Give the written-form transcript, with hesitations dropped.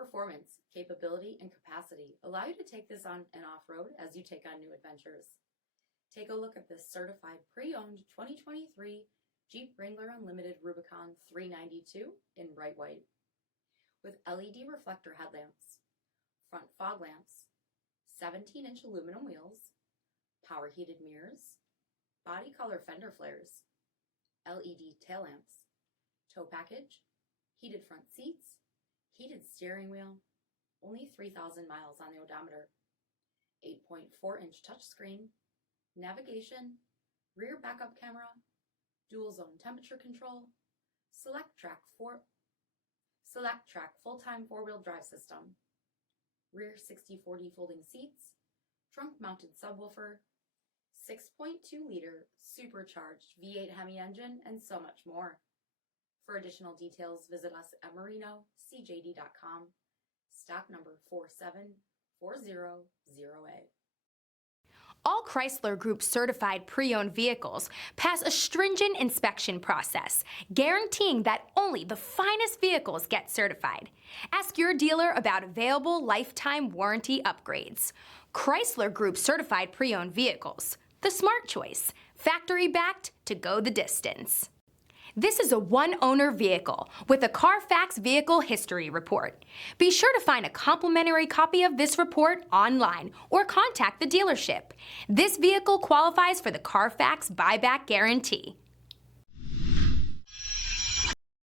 performance, capability, and capacity allow you to take this on and off-road as you take on new adventures. Take a look at this certified pre-owned 2023 Jeep Wrangler Unlimited Rubicon 392 in bright white. With LED reflector headlamps, front fog lamps, 17-inch aluminum wheels, power heated mirrors, body color fender flares, LED tail lamps, tow package, heated front seats, heated steering wheel, only 3,000 miles on the odometer, 8.4-inch touchscreen, navigation, rear backup camera, dual zone temperature control, select track full-time four-wheel drive system, rear 60/40 folding seats, trunk mounted subwoofer, 6.2-liter supercharged V8 HEMI engine, and so much more. For additional details, visit us at marinocjd.com, stock number 47400A. All Chrysler Group certified pre-owned vehicles pass a stringent inspection process, guaranteeing that only the finest vehicles get certified. Ask your dealer about available lifetime warranty upgrades. Chrysler Group certified pre-owned vehicles, the smart choice, factory backed to go the distance. This is a one-owner vehicle with a CARFAX Vehicle History Report. Be sure to find a complimentary copy of this report online or contact the dealership. This vehicle qualifies for the CARFAX buyback guarantee.